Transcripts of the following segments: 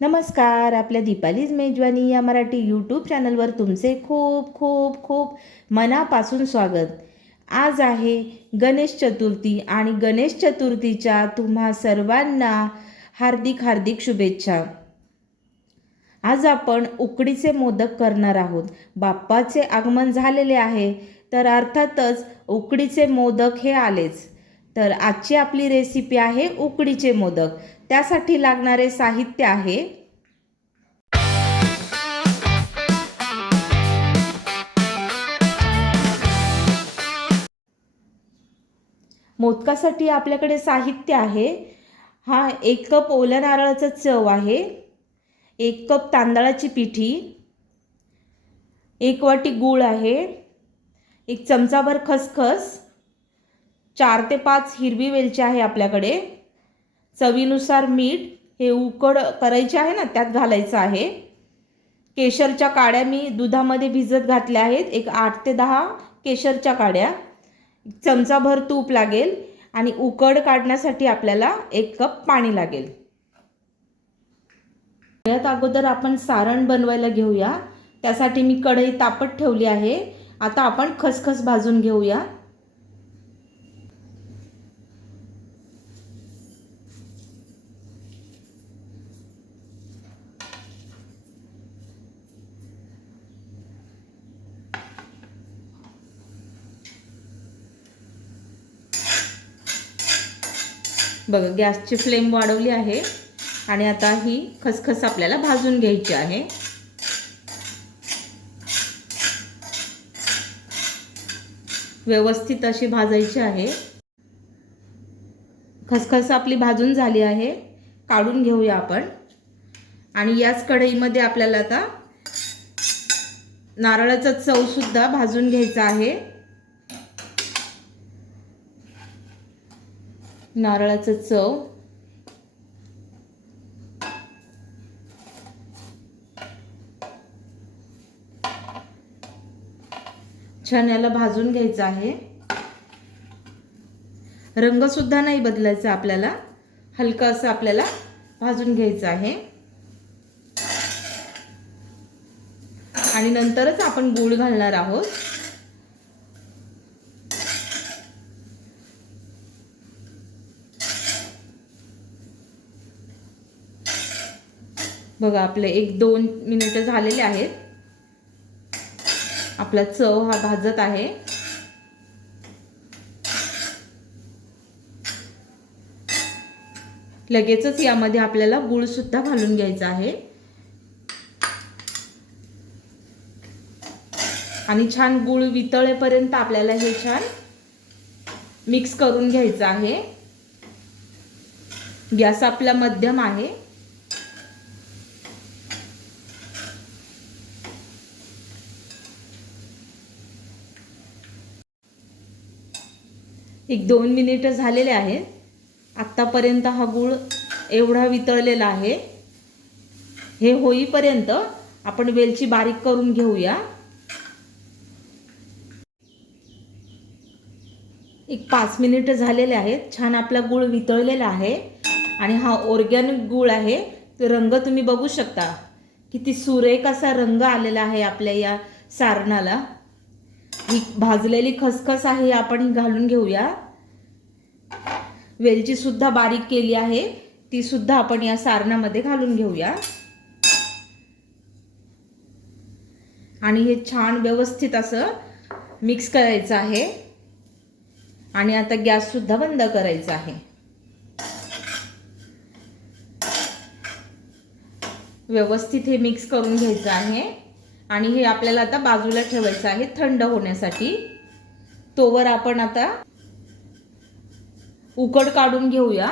नमस्कार आपल्या दीपालीज मेजवानी या मराठी यूट्यूब चॅनलवर तुमचे खूप खूप खूप मनापासून स्वागत. आज आहे गणेश चतुर्थी आणि गणेश चतुर्थीच्या तुम्हा सर्वांना हार्दिक हार्दिक शुभेच्छा. आज आपण उकडीचे मोदक करणार आहोत. बाप्पाचे आगमन झालेले आहे तर अर्थातच उकडीचे मोदक हे आलेच. तर आजची आपली रेसिपी आहे उकडीचे मोदक. त्यासाठी लागणारे साहित्य आहे. मोदकासाठी आपल्याकडे साहित्य आहे. हा एक कप ओल्या नारळाचा चव आहे. एक कप तांदळाची पिठी. एक वाटी गूळ आहे. एक चमचाभर खसखस. चार ते पाच हिरवी वेलची आहे आपल्याकडे. चवीनुसार मीठ हे उकड करायचे आहे ना त्यात घालायचं आहे. केशरच्या काड्या मी दुधामध्ये भिजत घातल्या आहेत. एक आठ ते दहा केशरच्या काड्या. चमचाभर तूप लागेल आणि उकड काढण्यासाठी आपल्याला एक कप पाणी लागेल. यात अगोदर आपण सारण बनवायला घेऊया. त्यासाठी मी कढई तापत ठेवली आहे. आता आपण खसखस भाजून घेऊया. बघा गॅसची फ्लेम वाढवली आहे आणि आता ही खसखस आपल्याला भाजून घ्यायची आहे. व्यवस्थित अशी भाजायची आहे. खसखस आपली भाजून झाली आहे. काढून घेऊया आपण. आणि याच कढईमध्ये आपल्याला आता नारळाचा चवसुद्धा भाजून घ्यायचा आहे. नारळाचं चव. छान याला भाजून घ्यायचं आहे. रंग सुद्धा नाही बदलायचा आपल्याला. हलका असं आपल्याला भाजून घ्यायचं आहे. आणि नंतरच आपण गूळ घालणार आहोत. बघा आपले एक दोन मिनिटं झालेले आहेत. आपला चव हा भाजत आहे. लगेचच यामध्ये आपल्याला गुळ सुद्धा घालून घ्यायचा आहे. आणि छान गुळ वितळेपर्यंत आपल्याला हे छान मिक्स करून घ्यायचं आहे. गॅस आपला मध्यम आहे. एक दोन मिनिटं झालेले आहेत. आत्तापर्यंत हा गूळ एवढा वितळलेला आहे. हे होईपर्यंत आपण वेलची बारीक करून घेऊया. एक पाच मिनिटं झालेले आहेत. छान आपला गूळ वितळलेला आहे. आणि हा ऑर्गॅनिक गूळ आहे. तो रंग तुम्ही बघू शकता. किती सुरेख असा रंग आलेला आहे आपल्या या सारणाला. ही भाजलेली खसखस आहे आपण ही घालून घेऊया. वेलची सुद्धा बारीक केली आहे ती सुद्धा आपण या सारणामध्ये घालून घेऊया. आणि हे छान व्यवस्थित असं मिक्स करायचं आहे. आणि आता गॅस सुद्धा बंद करायचा आहे. व्यवस्थित हे मिक्स करून घ्यायचं आहे. आणि हे आपल्याला आता बाजूला ठेवायचं आहे थंड होण्यासाठी. तोवर आपण आता उकड काढून घेऊया.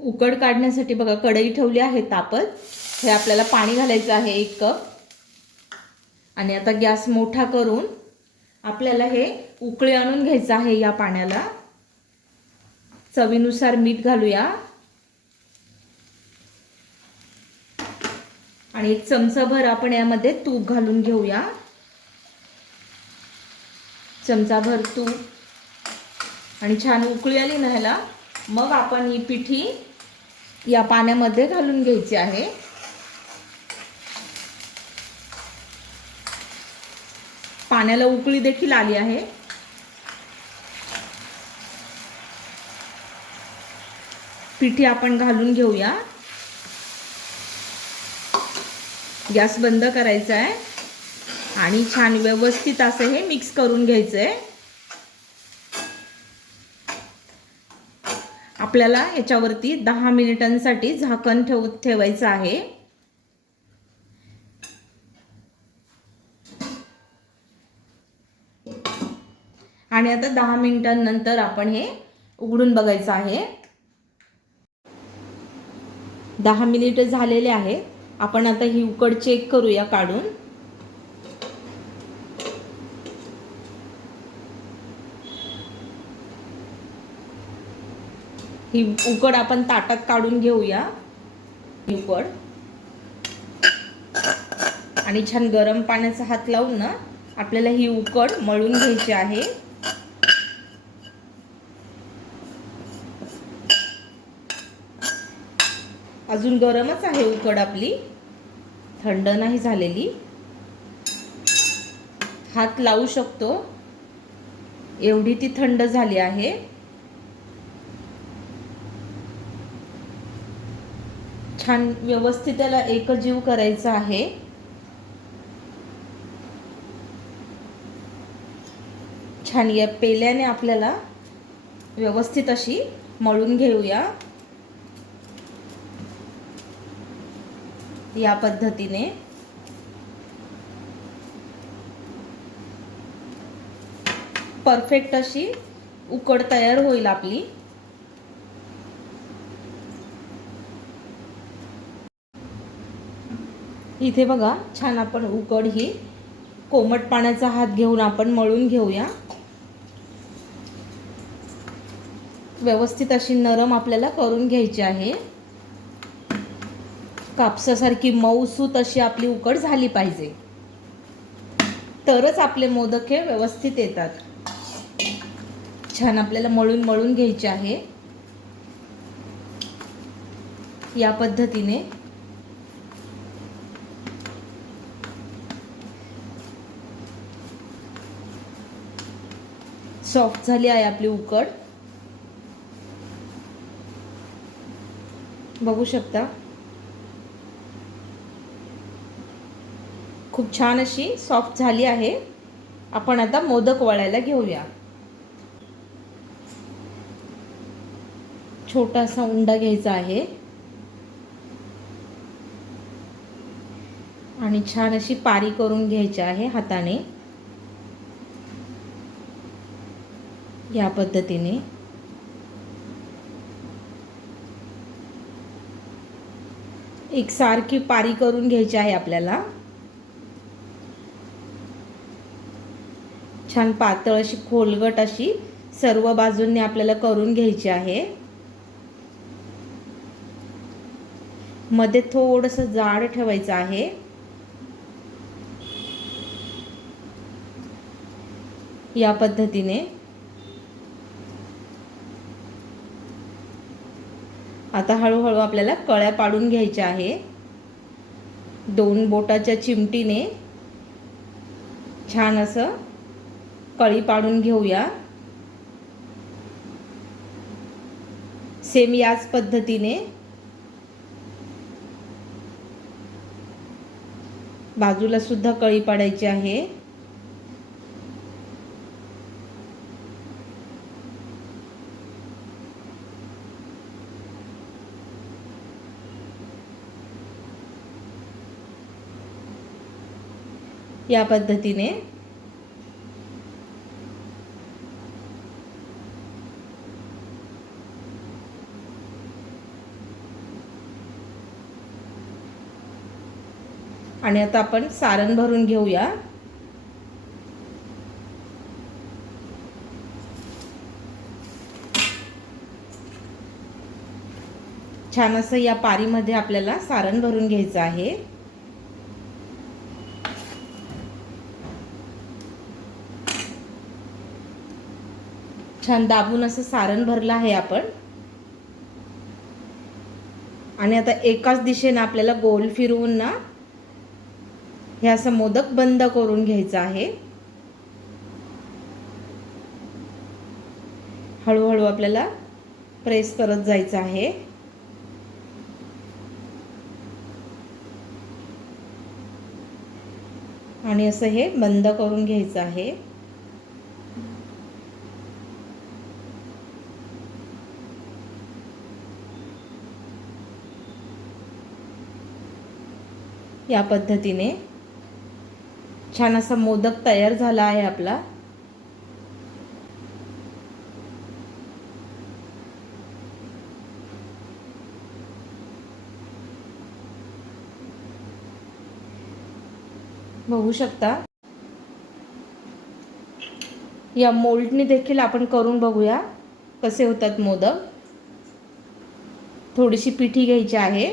उकड काढण्यासाठी बघा कढई ठेवली आहे तापत. हे आपल्याला पाणी घालायचं आहे एक कप. आणि आता गॅस मोठा करून आपल्याला हे उकळे आणून घ्यायचं आहे या पाण्याला. चवीनुसार मीठ घालूया. आणि एक चमचाभर आपण यामध्ये तूप घालून घेऊया. चमचाभर तूप. आणि छान उकळी आली ना ह्याला मग आपण ही पिठी या पाण्यामध्ये घालून घ्यायची आहे. पाण्याला उकळी देखील आली आहे. पिठी आपण घालून घेऊया. गॅस बंद करायचा आहे. आणि छान व्यवस्थित असं हे मिक्स करून घ्यायचं आहे आपल्याला याच्यावरती दहा मिनिटांसाठी झाकण ठेव ठेवायचं आहे. आणि आता दहा मिनिटांनंतर आपण हे उघडून बघायचं आहे. दहा मिनिट झालेले आहेत. आपण आता ही उकड चेक करूया काढून. ही उकड आपण ताटात काढून घेऊया. ही उकड. आणि छान गरम पाण्याचा हात लावून ना आपल्याला ही उकड मळून घ्यायची आहे. अजून गरमच आहे उकड आपली. थंड नाही झालेली. हात लावू शकतो. एवढी ती थंड झाली आहे. छान व्यवस्थित त्याला एकजीव करायचा आहे. छान या पेल्याने आपल्याला व्यवस्थित अशी मळून घेऊया. या पद्धतीने. परफेक्ट अशी उकड तयार होईल आपली. इथे बघा छान आपण उकड ही कोमट पाण्याचा हात घेऊन आपण मळून घेऊया. व्यवस्थित अशी नरम आपल्याला करून घ्यायची आहे. कापसासारखी मऊसूत अशी आपली उकड झाली पाहिजे. तरच आपले मोदक हे व्यवस्थित येतात. छान आपल्याला मळून मळून घ्यायचे आहे. या पद्धतीने. सॉफ्ट झाली आहे आपली उकड. बघू शकता. खूप छान अशी सॉफ्ट झाली आहे. आपण आता मोदक वळायला घेऊया. छोटासा उंडा घ्यायचा आहे. आणि छान अशी पारी करून घ्यायची आहे हाताने. या पद्धतीने. एक सारखी पारी करून घ्यायची आहे आपल्याला. छान पातळ अशी खोलगट अशी सर्व बाजूंनी आपल्याला करून घ्यायची आहे. मध्ये थोडंसं जाड ठेवायचं आहे. या पद्धतीने. आता हळूहळू आपल्याला कळ्या पाडून घ्यायच्या आहे. दोन बोटाच्या चिमटीने छान असं कळी पाडून घेऊया. सेम याच पद्धतीने. बाजूला सुद्धा कळी पाडायची आहे. या पद्धतीने. आणि आता आपण सारण भरून घेऊया. छान असं या पारीमध्ये आपल्याला सारण भरून घ्यायचं आहे. छान दाबून असं सारण भरलं आहे आपण. आणि आता एकाच दिशेनं आपल्याला गोल फिरवून ना हे असं मोदक बंद करून घ्यायचं आहे. हळूहळू आपल्याला प्रेस करत जायचं आहे. आणि असं हे बंद करून घ्यायचं आहे. या पद्धतीने छान असा मोदक तयार झाला आहे आपला. बघू शकता. या मोल्डने देखील आपण करून बघूया कसे होतात मोदक. थोडीशी पिठी घ्यायची आहे.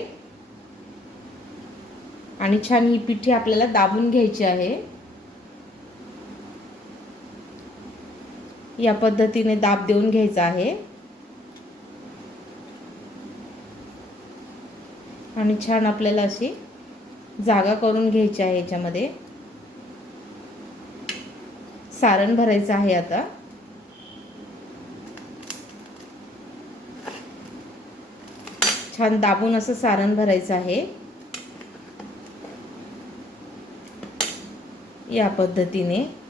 आणि छान ही पिठी आपल्याला दाबून घ्यायची आहे. या पद्धतीने दाब देऊन घ्यायचा आहे. आणि छान आपल्याला अशी जागा करून घ्यायची आहे याच्यामध्ये. सारण भरायचं आहे आता. छान दाबून असं सारण भरायचं आहे. या पद्धतीने.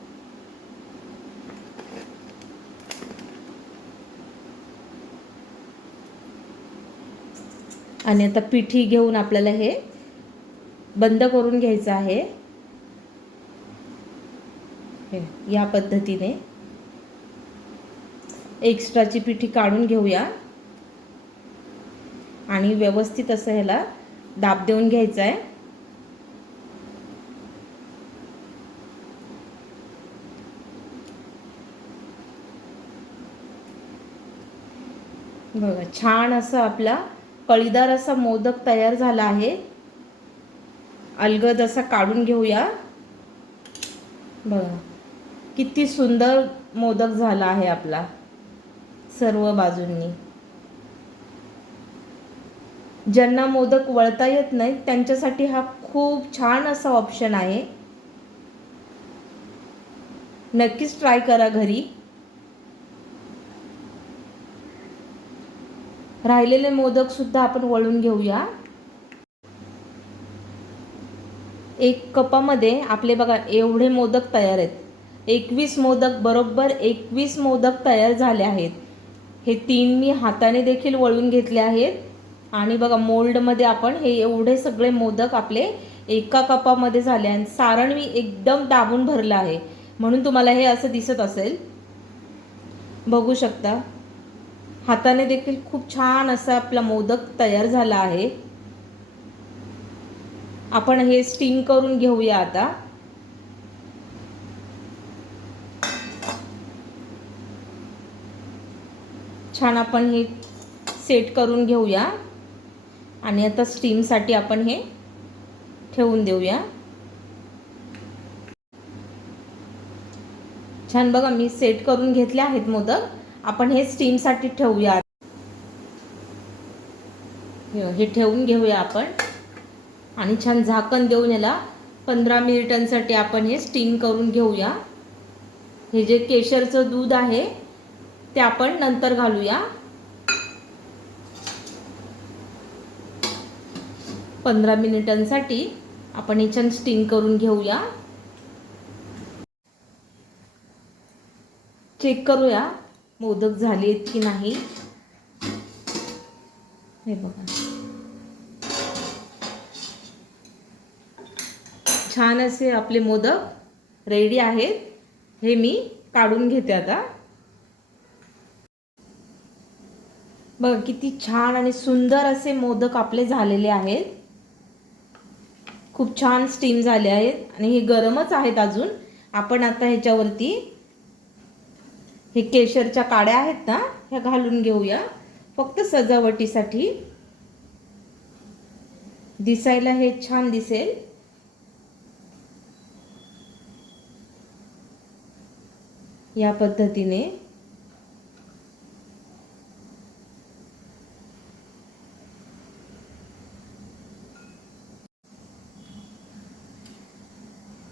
आणि आता पिठी घेऊन आपल्याला हे बंद करून घ्यायचं आहे. हे, या पद्धतीने एक्स्ट्राची पिठी काढून घेऊया. आणि व्यवस्थित असं ह्याला दाब देऊन घ्यायचा आहे. बघा छान असं आपला कळीदार असा मोदक तयार झाला आहे. अलगद असा काढून घेऊया. बघा किती सुंदर मोदक झाला आहे आपला सर्व बाजूंनी. ज्यांना मोदक वळता येत नाहीत त्यांच्यासाठी हा खूप छान असा ऑप्शन आहे. नक्कीच ट्राय करा घरी. राहिलेले मोदकसुद्धा आपण वळून घेऊया. एक कपामध्ये आपले बघा एवढे मोदक तयार आहेत. एकवीस मोदक बरोबर एकवीस मोदक तयार झाले आहेत. हे तीन मी हाताने देखील वळून घेतले आहेत. आणि बघा मोल्डमध्ये आपण हे एवढे सगळे मोदक आपले एका कपामध्ये झाले आणि सारण मी एकदम दाबून भरलं आहे. म्हणून तुम्हाला हे असं दिसत असेल. बघू शकता. हाताने देखील खूप छान असा आपला मोदक तयार झाला आहे. आपण हे स्टीम करून घेऊया आता. छान आपण हे सेट करून घेऊया. आणि आता स्टीमसाठी आपण हे ठेवून देऊया. छान बघा मी सेट करून घेतले आहेत मोदक. आपण हे स्टीमसाठी ठेवूया. हे ठेवून घेऊया आपण. आणि छान झाकण देऊन याला पंधरा मिनिटांसाठी आपण हे स्टीम करून घेऊया. हे जे केशरचं दूध आहे ते आपण नंतर घालूया. पंधरा मिनिटांसाठी आपण हे छान स्टीम करून घेऊया. चेक करूया. मोदक झाले की नाही? हे बघा. छान असे आपले मोदक रेडी आहेत. हे मी काढून घेते आता. बघा किती छान आणि सुंदर असे मोदक आपले झालेले आहेत. खूप छान स्टीम झाले आहेत आणि हे गरमच आहेत अजून. आपण आता ह्याच्यावरती हे केशरच्या काड्या आहेत ना ह्या घालून घेऊया. फक्त सजावटीसाठी. दिसायला हे छान दिसेल. या पद्धतीने.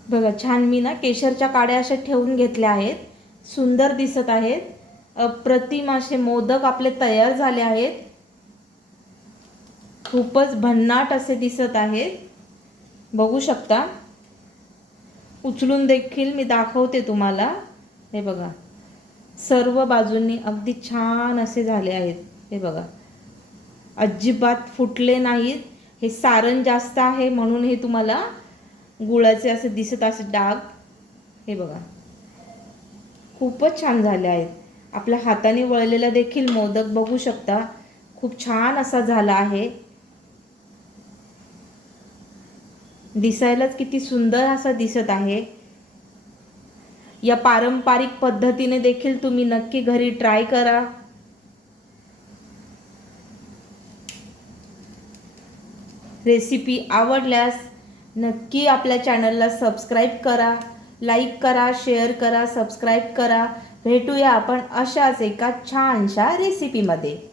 बघा छान मी ना केशरच्या काड्या अशा ठेवून घेतल्या आहेत. सुंदर दिसत आहेत. अप्रतिम असे मोदक आपले तयार झाले आहेत. खूपच भन्नाट असे दिसत आहेत. बघू शकता. उचलून देखील मी दाखवते तुम्हाला. हे बघा. सर्व बाजूंनी अगदी छान असे झाले आहेत. हे बघा. अजिबात फुटले नाहीत. हे सारण जास्त आहे म्हणून हे तुम्हाला गुळाचे असे दिसत असे डाग. हे बघा. खूपच छान झाले आहेत. आपल्या हाताने वळलेला देखील मोदक बघू शकता. खूप छान असा झाला आहे. दिसायलाच किती सुंदर असा दिसत आहे. या पारंपरिक पद्धतीने देखील तुम्ही नक्की घरी ट्राय करा. रेसिपी आवडल्यास नक्की आपल्या चॅनलला सबस्क्राईब करा. लाईक करा शेअर करा सबस्क्राईब करा. भेटूया आपण अशाच एका छानशा रेसिपीमध्ये.